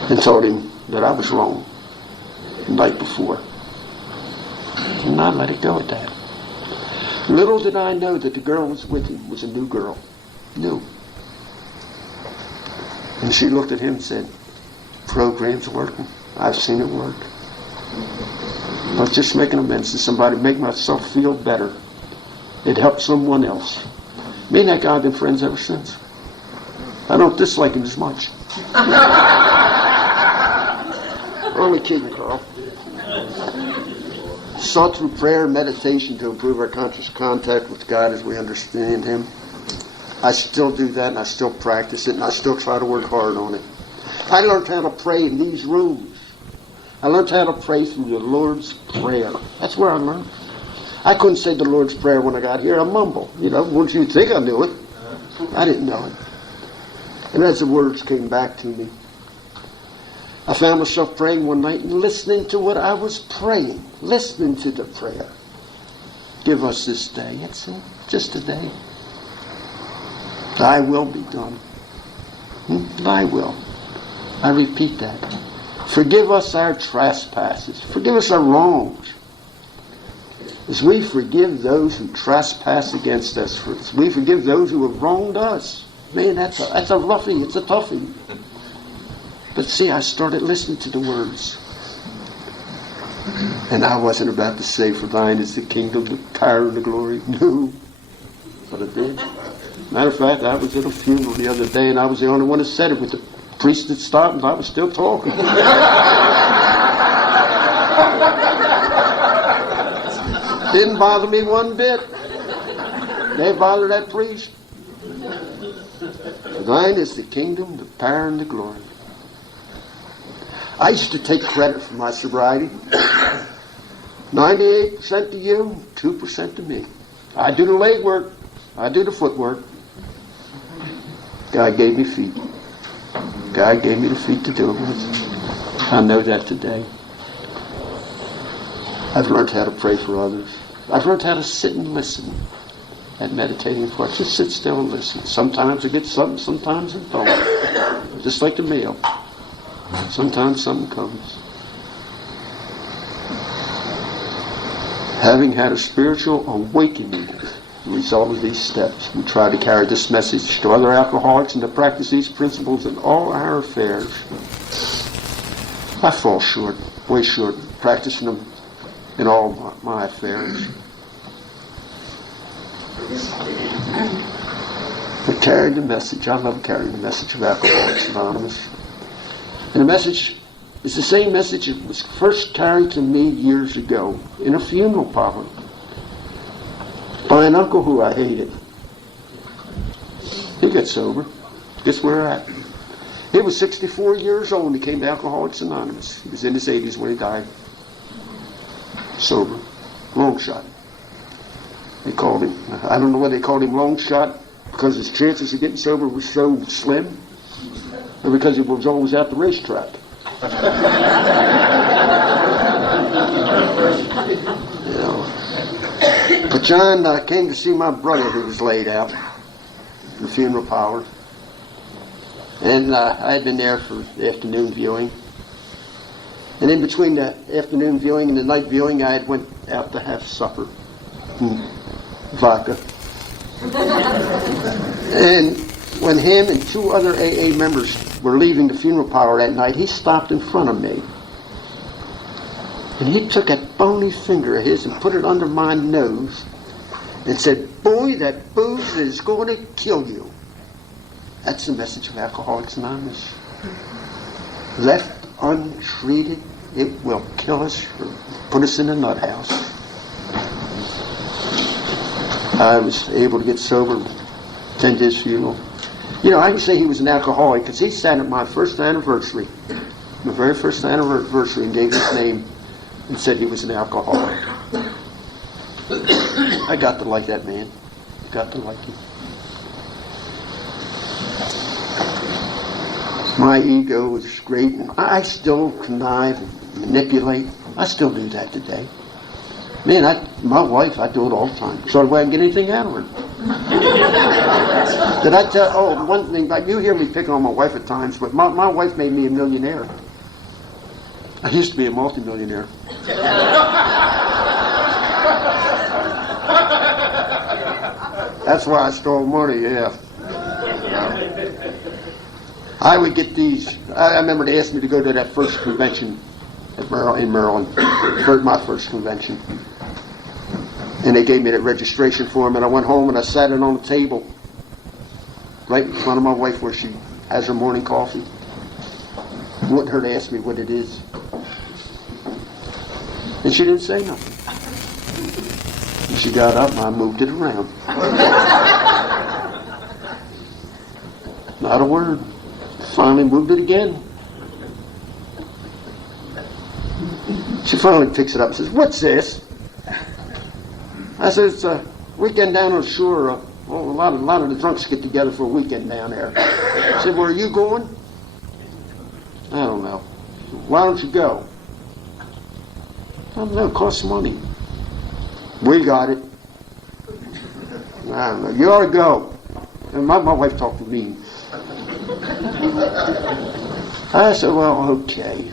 and told him that I was wrong the night before. And I let it go at that. Little did I know that the girl was with him was a new girl. New. And she looked at him and said, "Program's working. I've seen it work. I was just making amends to somebody, make myself feel better. It helped someone else." Me and that guy have been friends ever since. I don't dislike him as much. Only kidding, Carl. Sought through prayer and meditation to improve our conscious contact with God as we understand Him. I still do that, and I still practice it, and I still try to work hard on it. I learned how to pray in these rooms. I learned how to pray through the Lord's Prayer. That's where I learned. I couldn't say the Lord's Prayer when I got here. I mumble. Once you think I knew it, I didn't know it. And as the words came back to me, I found myself praying one night and listening to what I was praying, listening to the prayer. Give us this day. That's it. Just a day. Thy will be done. Thy will. I repeat that. Forgive us our trespasses. Forgive us our wrongs. As we forgive those who trespass against us. As we forgive those who have wronged us. Man, that's a roughie. It's a toughie. But see, I started listening to the words. And I wasn't about to say, "For thine is the kingdom, the power, and the glory." No. But I did. Matter of fact, I was at a funeral the other day, and I was the only one that said it, with the priest that stopped, and I was still talking. Didn't bother me one bit. Didn't bother that priest. For thine is the kingdom, the power, and the glory. I used to take credit for my sobriety. 98% to you, 2% to me. I do the leg work. I do the footwork. God gave me feet. God gave me the feet to do it with. I know that today. I've learned how to pray for others. I've learned how to sit and listen at meditating for it. Just sit still and listen. Sometimes I get something, sometimes I don't. Just like the meal. Sometimes something comes. Having had a spiritual awakening as a result of these steps, we try to carry this message to other alcoholics and to practice these principles in all our affairs. I fall short, way short, practicing them in all my affairs. But carrying the message, I love carrying the message of Alcoholics Anonymous. And the message is the same message that was first carried to me years ago in a funeral parlor by an uncle who I hated. He got sober. Guess where we're at? He was 64 years old when he came to Alcoholics Anonymous. He was in his 80s when he died. Sober. Long shot. They called him. I don't know why they called him long shot, because his chances of getting sober were so slim, or because he was always at the racetrack. But John came to see my brother who was laid out in the funeral parlor. And I had been there for the afternoon viewing. And in between the afternoon viewing and the night viewing, I had went out to have supper. Vodka. And when him and two other AA members were leaving the funeral parlor that night, he stopped in front of me. And he took that bony finger of his and put it under my nose and said, "Boy, that booze is going to kill you." That's the message of Alcoholics Anonymous. Left untreated, it will kill us or put us in a nut house. I was able to get sober, attend his funeral. I can say he was an alcoholic because he sat at my first anniversary, my very first anniversary, and gave his name and said he was an alcoholic. I got to like that man. Got to like him. My ego was great, and I still connive and manipulate. I still do that today. Man, my wife, I do it all the time. So do I can get anything out of her. Did I tell? Oh, one thing. You hear me pick on my wife at times, but my wife made me a millionaire. I used to be a multimillionaire. That's why I stole money. Yeah. I would get these. I remember they asked me to go to that first convention in Maryland, my first convention. And they gave me that registration form, and I went home and I sat it on the table right in front of my wife where she has her morning coffee. I wanted her to ask me what it is. And she didn't say nothing. And she got up and I moved it around. Not a word. Finally moved it again. She finally picks it up and says, "What's this?" I said, "It's a weekend down on the shore. A lot of the drunks get together for a weekend down there." I said, "Where are you going?" "I don't know." "Why don't you go?" "I don't know, it costs money." "We got it." "I don't know, you ought to go." And my wife talked to me. I said, "Well, okay."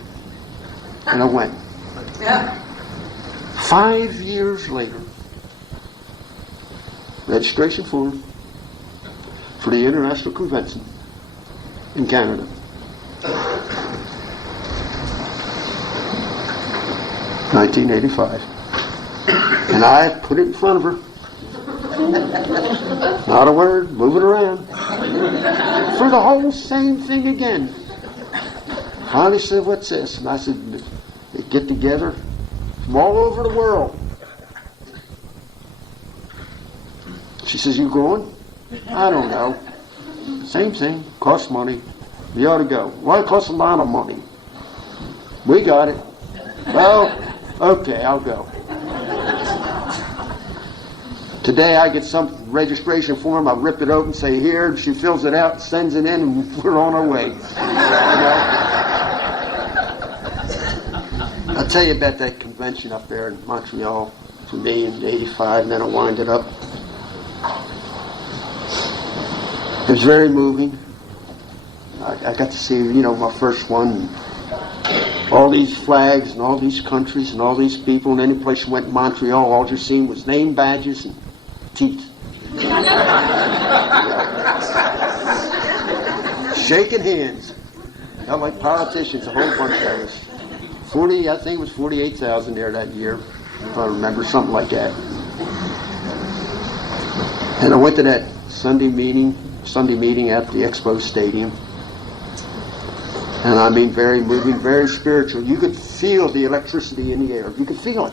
And I went. 5 years later, registration form for the International Convention in Canada. $1985. And I put it in front of her. Not a word, move it around. For the whole same thing again. Finally said, "What's this?" And I said, "They get together from all over the world." She says, "You going?" "I don't know." "Same thing, costs money. You ought to go." "Well, it costs a lot of money." "We got it." "Well, okay, I'll go." Today I get some registration form, I rip it open, say here, and she fills it out, sends it in, and we're on our way. I'll tell you about that convention up there in Montreal for me in '85, and then I wind it up. It was very moving. I got to see, my first one. All these flags and all these countries and all these people, and any place you went in Montreal, all you seen was name badges and teeth. Shaking hands. Felt like politicians, a whole bunch of us. I think it was 48,000 there that year, if I remember, something like that. And I went to that Sunday meeting at the Expo Stadium. And I mean, very moving, very spiritual. You could feel the electricity in the air. You could feel it.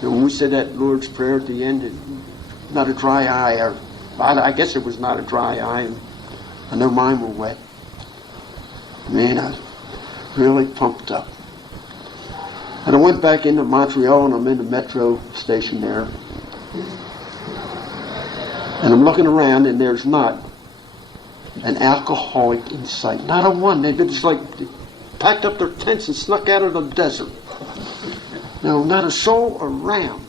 And when we said that Lord's Prayer at the end, not a dry eye, I guess it was not a dry eye. I know mine were wet. Man, I was really pumped up. And I went back into Montreal, and I'm in the metro station there. And I'm looking around, and there's not an alcoholic in sight. Not a one. They've been just like packed up their tents and snuck out of the desert. No, not a soul around.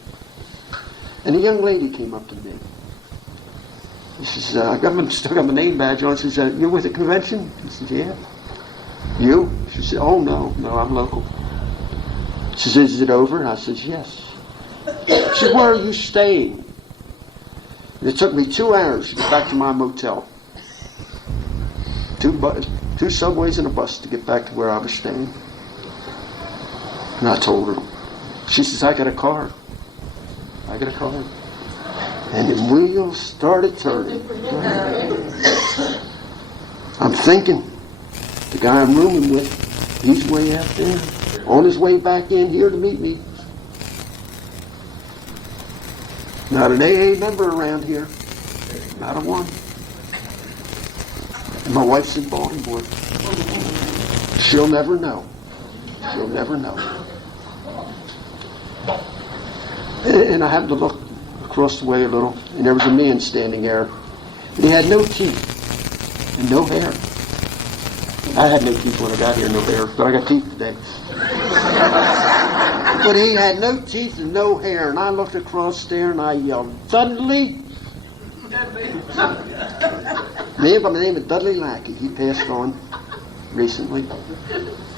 And a young lady came up to me. She says, I still got my name badge on. She said, "You're with the convention?" I said, "Yeah." "You?" She said, "Oh, no, I'm local." She says, "Is it over?" And I said, "Yes." She said, "Where are you staying?" And it took me 2 hours to get back to my motel. Two subways and a bus to get back to where I was staying. And I told her. She says, "I got a car." I got a car. And the wheels started turning. I'm thinking, the guy I'm rooming with, he's way out there, on his way back in here to meet me. Not an AA member around here. Not a one. And my wife's in Baltimore. She'll never know. She'll never know. And I happened to look across the way a little, and there was a man standing there. And he had no teeth and no hair. I had no teeth when I got here, no hair, but I got teeth today. But he had no teeth and no hair, and I looked across there and I yelled, "Dudley, Man by the name of Dudley Lackey, he passed on recently.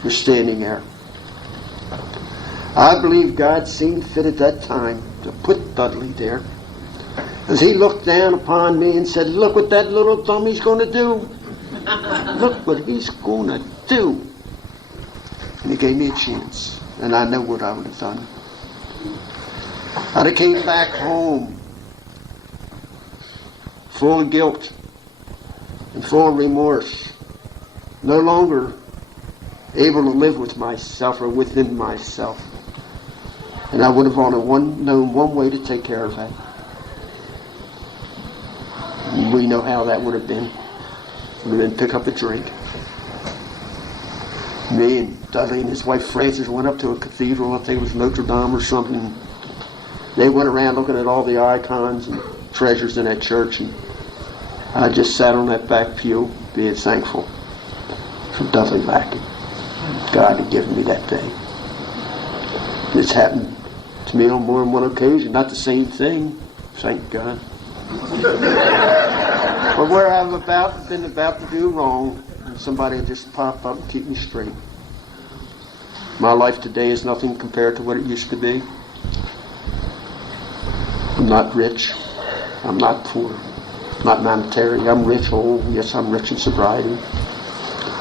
We're standing there. I believe God seemed fit at that time to put Dudley there. As he looked down upon me and said, look what that little dummy's going to do. Look what he's going to do. And he gave me a chance. And I know what I would have done. I'd have came back home full of guilt and full of remorse. No longer able to live with myself or within myself. And I would have known one way to take care of that. We know how that would have been. It would have been pick up a drink. Me and Dudley and his wife Frances went up to a cathedral, I think it was Notre Dame or something. They went around looking at all the icons and treasures in that church, and I just sat on that back pew being thankful for Dudley Lackey. God had given me that day. It's happened to me on more than one occasion. Not the same thing, thank God. But where I've been about to do wrong, and somebody will just pop up and keep me straight. My life today is nothing compared to what it used to be. I'm not rich. I'm not poor. Not monetary. I'm rich. Oh, yes, I'm rich in sobriety.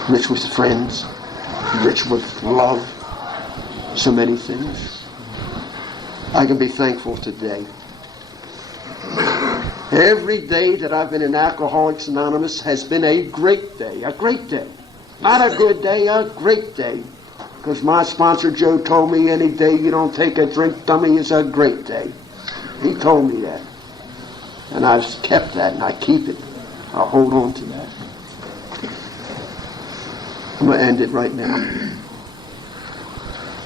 Rich with friends. Rich with love. So many things. I can be thankful today. Every day that I've been in Alcoholics Anonymous has been a great day. A great day. Not a good day, a great day. Because my sponsor Joe told me any day you don't take a drink, dummy, is a great day. He told me that. And I've kept that, and I keep it. I'll hold on to that. I'm going to end it right now.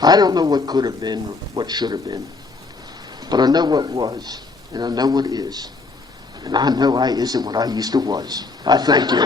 I don't know what could have been, what should have been. But I know what was, and I know what is. And I know I isn't what I used to was. I thank you.